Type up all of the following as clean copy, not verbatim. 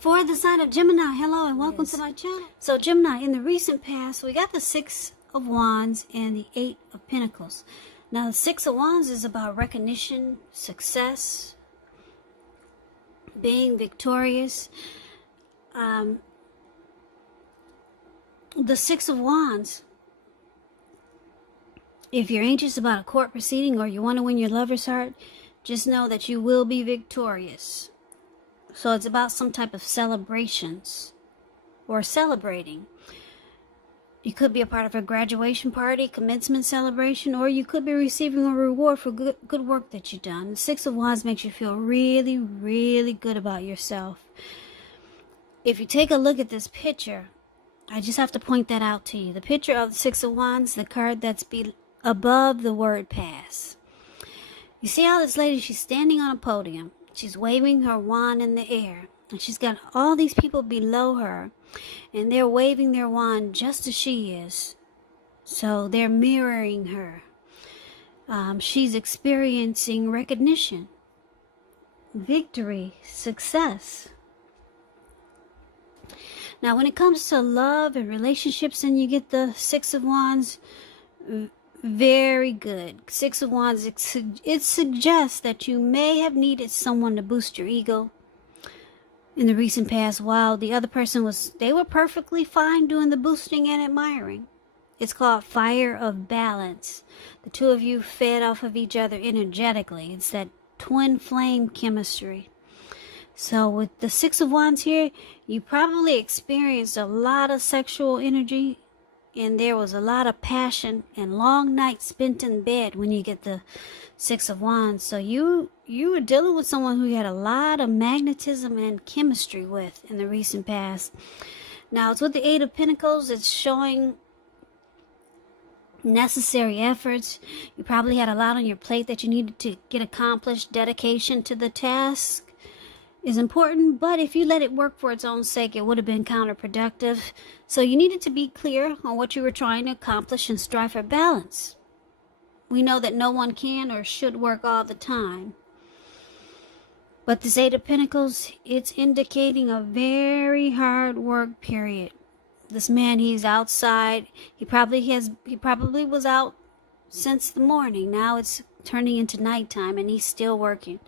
For the sign of Gemini, hello and welcome to my channel. So Gemini, in the recent past, we got the Six of Wands and the Eight of Pentacles. Now the Six of Wands is about recognition, success, being victorious. The Six of Wands, if you're anxious about a court proceeding or you want to win your lover's heart, just know that you will be victorious. So it's about some type of celebrations or celebrating. You could be a part of a graduation party, commencement celebration, or you could be receiving a reward for good work that you've done. The Six of Wands makes you feel really, really good about yourself. If you take a look at this picture, I just have to point that out to you. The picture of the Six of Wands, the card that's above the word pass. You see how this lady, she's standing on a podium. She's waving her wand in the air. And she's got all these people below her. And they're waving their wand just as she is. So they're mirroring her. She's experiencing recognition, victory, success. Now when it comes to love and relationships and you get the Six of Wands, very good. Six of Wands, it suggests that you may have needed someone to boost your ego in the recent past while the other person they were perfectly fine doing the boosting and admiring. It's called fire of balance. The two of you fed off of each other energetically. It's that twin flame chemistry. So with the Six of Wands here, you probably experienced a lot of sexual energy. And there was a lot of passion and long nights spent in bed when you get the Six of Wands. So you were dealing with someone who you had a lot of magnetism and chemistry with in the recent past. Now it's with the Eight of Pentacles. It's showing necessary efforts. You probably had a lot on your plate that you needed to get accomplished. Dedication to the task is important, but if you let it work for its own sake, it would have been counterproductive. So you needed to be clear on what you were trying to accomplish and strive for balance. We know that no one can or should work all the time. But this Eight of Pentacles, it's indicating a very hard work period. This man, he's outside. He probably was out since the morning. Now it's turning into nighttime and he's still working.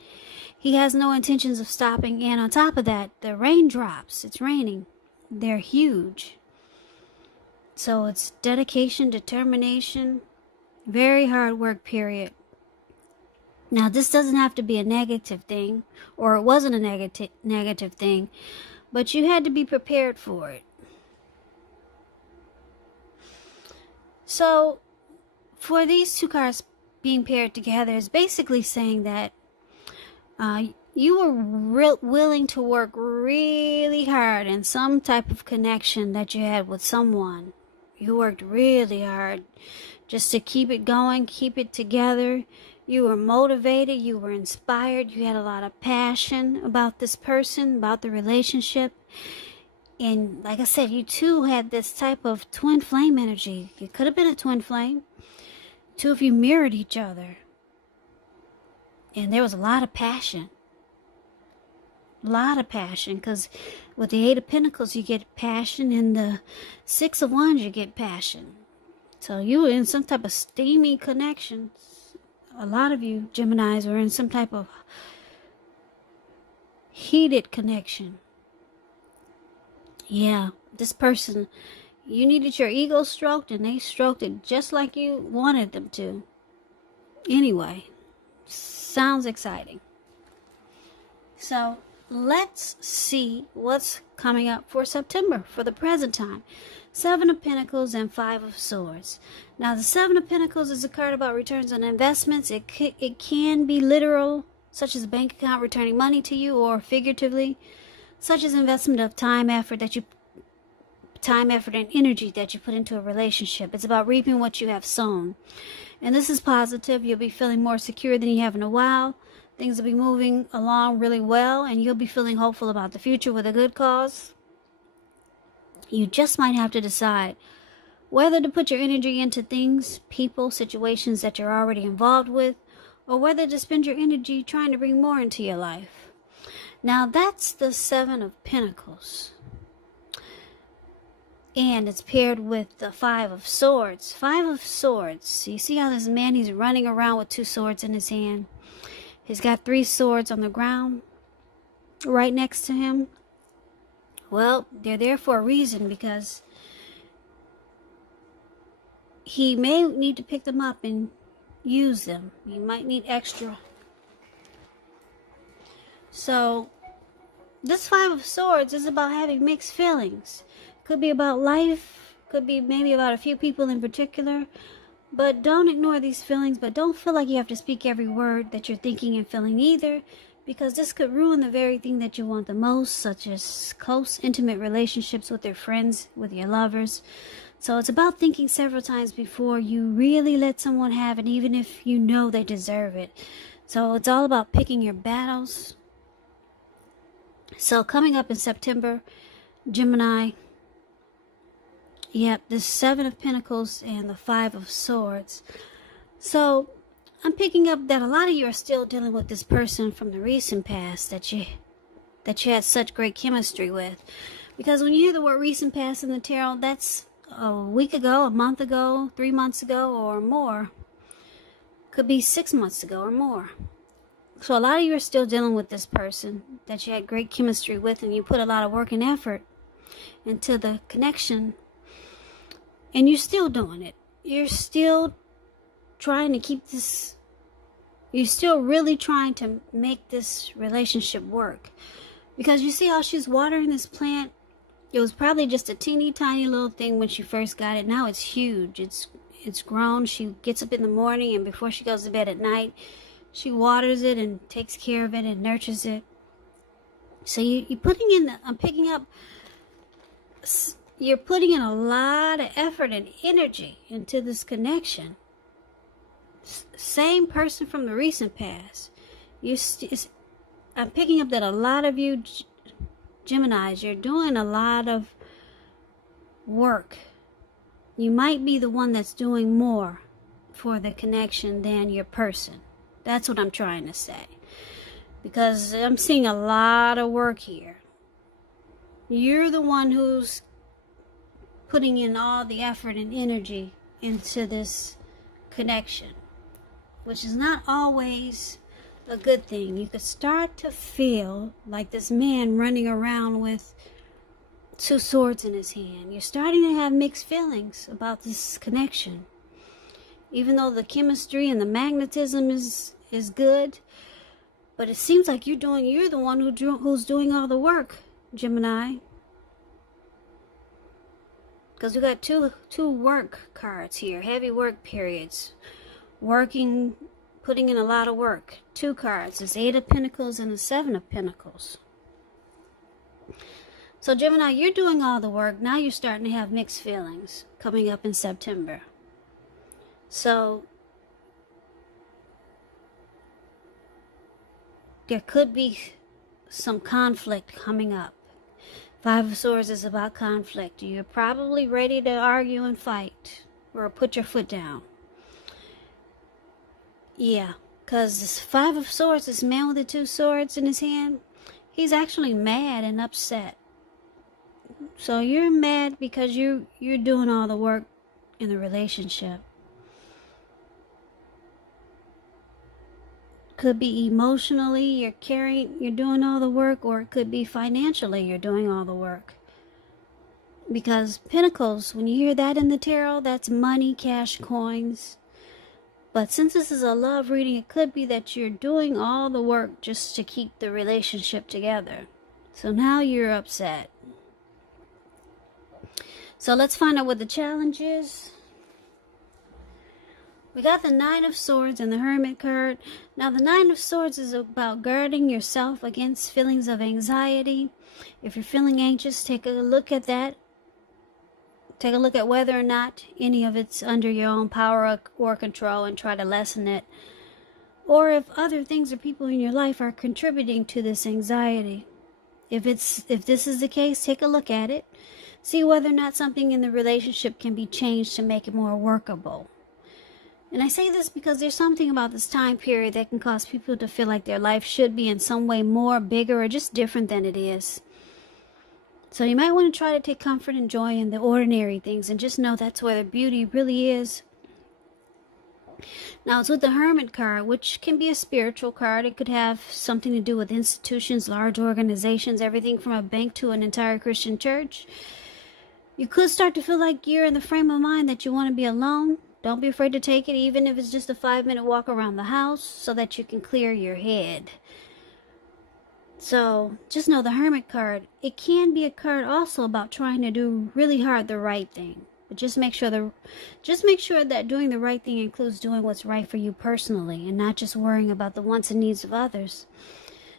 He has no intentions of stopping, and on top of that, the raindrops, it's raining, they're huge. So it's dedication, determination, very hard work period. Now this doesn't have to be a negative thing, or it wasn't a negative thing, but you had to be prepared for it. So for these two cards being paired together is basically saying that you were willing to work really hard in some type of connection that you had with someone. You worked really hard just to keep it going, keep it together. You were motivated, you were inspired, you had a lot of passion about this person, about the relationship. And like I said, you two had this type of twin flame energy. It could have been a twin flame. Two of you mirrored each other. And there was a lot of passion. A lot of passion. Because with the Eight of Pentacles, you get passion. And the Six of Wands, you get passion. So you were in some type of steamy connection. A lot of you Geminis were in some type of heated connection. Yeah, this person, you needed your ego stroked. And they stroked it just like you wanted them to. Anyway. Sounds exciting. So let's see what's coming up for September for the present time. Seven of Pentacles and Five of Swords. Now the Seven of Pentacles is a card about returns on investments. It can be literal, such as a bank account returning money to you, or figuratively, such as investment of time, effort, and energy that you put into a relationship. It's about reaping what you have sown. And this is positive. You'll be feeling more secure than you have in a while. Things will be moving along really well, and you'll be feeling hopeful about the future with a good cause. You just might have to decide whether to put your energy into things, people, situations that you're already involved with, or whether to spend your energy trying to bring more into your life. Now that's the Seven of Pentacles. And it's paired with the Five of Swords. Five of Swords. You see how this man, he's running around with 2 swords in his hand. He's got 3 swords on the ground right next to him. Well, they're there for a reason, because he may need to pick them up and use them. He might need extra. So this Five of Swords is about having mixed feelings. Could be about life, could be maybe about a few people in particular, but don't ignore these feelings. But don't feel like you have to speak every word that you're thinking and feeling either, because this could ruin the very thing that you want the most, such as close, intimate relationships with your friends, with your lovers. So it's about thinking several times before you really let someone have it, even if you know they deserve it. So it's all about picking your battles. So coming up in September, Gemini, yep, the Seven of Pentacles and the Five of Swords. So I'm picking up that a lot of you are still dealing with this person from the recent past that you had such great chemistry with. Because when you hear the word recent past in the tarot, that's a week ago, a month ago, 3 months ago, or more. Could be 6 months ago or more. So a lot of you are still dealing with this person that you had great chemistry with, and you put a lot of work and effort into the connection, and you're still doing it. You're still trying to keep this, you're still really trying to make this relationship work. Because you see how she's watering this plant? It was probably just a teeny tiny little thing when she first got it. Now it's huge. It's grown. She gets up in the morning, and before she goes to bed at night, she waters it and takes care of it and nurtures it. So you're putting in, I'm picking up, you're putting in a lot of effort and energy into this connection. Same person from the recent past. I'm picking up that a lot of you Geminis, you're doing a lot of work. You might be the one that's doing more for the connection than your person. That's what I'm trying to say. Because I'm seeing a lot of work here. You're the one who's putting in all the effort and energy into this connection, which is not always a good thing. You could start to feel like this man running around with 2 swords in his hand. You're starting to have mixed feelings about this connection. Even though the chemistry and the magnetism is good, but it seems like you're the one who's doing all the work, Gemini. Because we got two work cards here, heavy work periods, working, putting in a lot of work. 2 cards, it's 8 of Pentacles and a 7 of Pentacles. So Gemini, you're doing all the work. Now you're starting to have mixed feelings coming up in September. So there could be some conflict coming up. 5 of Swords is about conflict. You're probably ready to argue and fight or put your foot down. Yeah, because this 5 of Swords, this man with the 2 swords in his hand, he's actually mad and upset. So you're mad because you're doing all the work in the relationship. Could be emotionally, you're doing all the work, or it could be financially, you're doing all the work. Because Pentacles, when you hear that in the tarot, that's money, cash, coins. But since this is a love reading, it could be that you're doing all the work just to keep the relationship together. So now you're upset. So let's find out what the challenge is. We got the 9 of Swords and the Hermit card. Now the 9 of Swords is about guarding yourself against feelings of anxiety. If you're feeling anxious, take a look at that. Take a look at whether or not any of it's under your own power or control, and try to lessen it. Or if other things or people in your life are contributing to this anxiety. If this is the case, take a look at it. See whether or not something in the relationship can be changed to make it more workable. And I say this because there's something about this time period that can cause people to feel like their life should be in some way more, bigger, or just different than it is. So you might want to try to take comfort and joy in the ordinary things and just know that's where the beauty really is. Now it's with the Hermit card, which can be a spiritual card. It could have something to do with institutions, large organizations, everything from a bank to an entire Christian church. You could start to feel like you're in the frame of mind that you want to be alone. Don't be afraid to take it, even if it's just a 5-minute walk around the house, so that you can clear your head. So just know the Hermit card, it can be a card also about trying to do really hard the right thing. But just make sure that doing the right thing includes doing what's right for you personally and not just worrying about the wants and needs of others.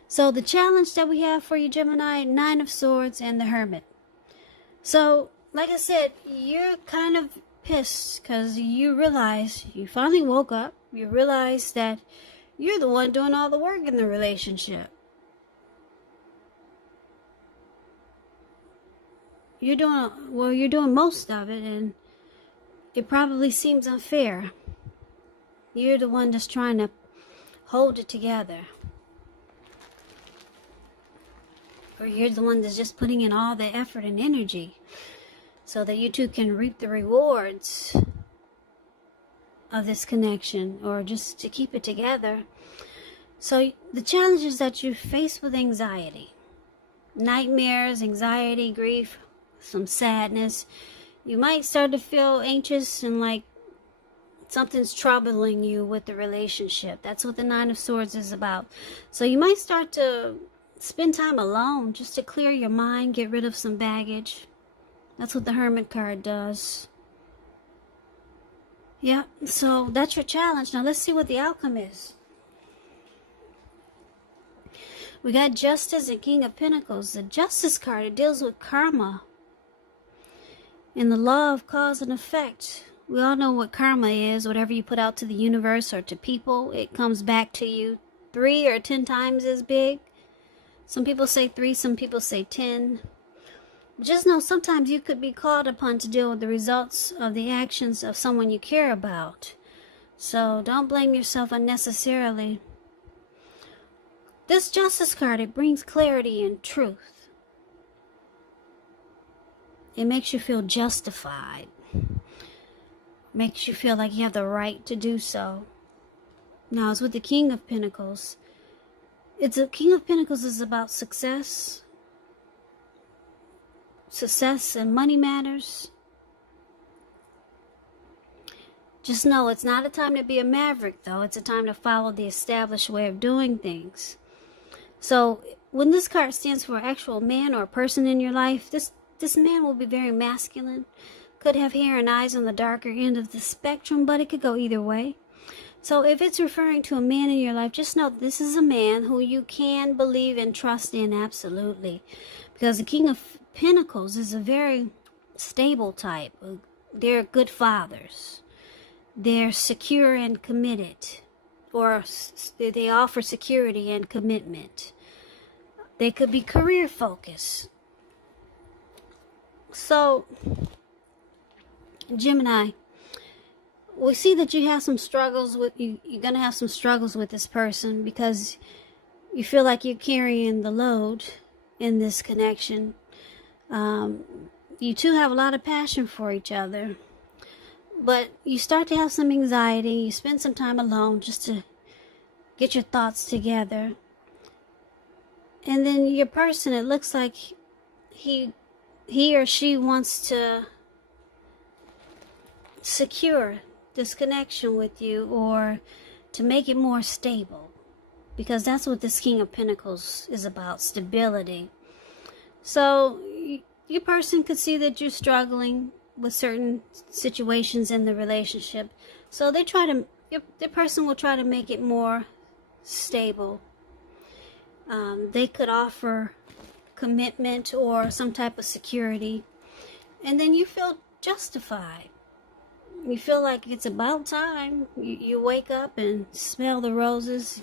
So the challenge that we have for you, Gemini, 9 of Swords and the Hermit. So, like I said, you're kind of pissed because you realize, you finally woke up, you realize that you're the one doing all the work in the relationship. You're doing most of it, and it probably seems unfair. You're the one that's trying to hold it together. Or you're the one that's just putting in all the effort and energy so that you two can reap the rewards of this connection, or just to keep it together. So the challenge is that you're faced with anxiety, nightmares, anxiety, grief, some sadness. You might start to feel anxious and like something's troubling you with the relationship. That's what the 9 of Swords is about. So you might start to spend time alone just to clear your mind, get rid of some baggage. That's what the Hermit card does. Yeah, so that's your challenge. Now let's see what the outcome is. We got Justice and King of Pentacles. The Justice card, it deals with karma and the law of cause and effect. We all know what karma is. Whatever you put out to the universe or to people, it comes back to you 3 or 10 times as big. Some people say 3, some people say 10. Just know sometimes you could be called upon to deal with the results of the actions of someone you care about. So don't blame yourself unnecessarily. This Justice card, it brings clarity and truth. It makes you feel justified. Makes you feel like you have the right to do so. Now it's with the King of Pentacles. The King of Pentacles is about success. Success and money matters. Just know it's not a time to be a maverick, though. It's a time to follow the established way of doing things. So when this card stands for an actual man or person in your life, this man will be very masculine. Could have hair and eyes on the darker end of the spectrum, but it could go either way. So if it's referring to a man in your life, just know this is a man who you can believe and trust in absolutely. Because the King of Pentacles is a very stable type. They're good fathers. They're secure and committed. Or they offer security and commitment. They could be career focused. So, Gemini, we see that you have some struggles with you're going to have some struggles with this person because you feel like you're carrying the load in this connection. You two have a lot of passion for each other, but you start to have some anxiety. You spend some time alone just to get your thoughts together. And then your person, it looks like he or she wants to secure this connection with you, or to make it more stable, because that's what this King of Pentacles is about, stability. So your person could see that you're struggling with certain situations in the relationship, so the person will try to make it more stable. They could offer commitment or some type of security, and then you feel justified. You feel like it's about time. You wake up and smell the roses.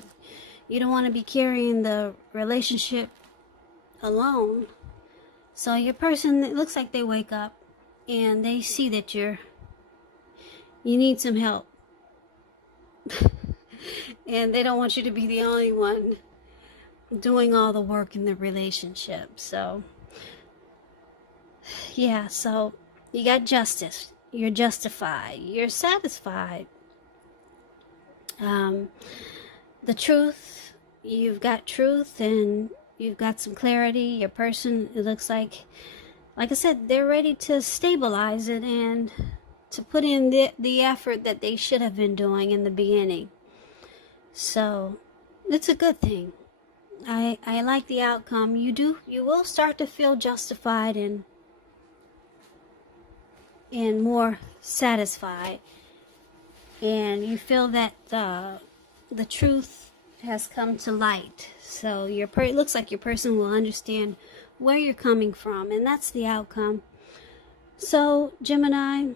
You don't want to be carrying the relationship alone. So your person, it looks like they wake up and they see that you need some help. And they don't want you to be the only one doing all the work in the relationship. So yeah, so you got justice. You're justified. You're satisfied. The truth, you've got truth, and you've got some clarity. Your person, it looks like I said, they're ready to stabilize it and to put in the effort that they should have been doing in the beginning. So it's a good thing. I like the outcome. You will start to feel justified and more satisfied, and you feel that the truth has come to light. So it looks like your person will understand where you're coming from, and that's the outcome. So Gemini,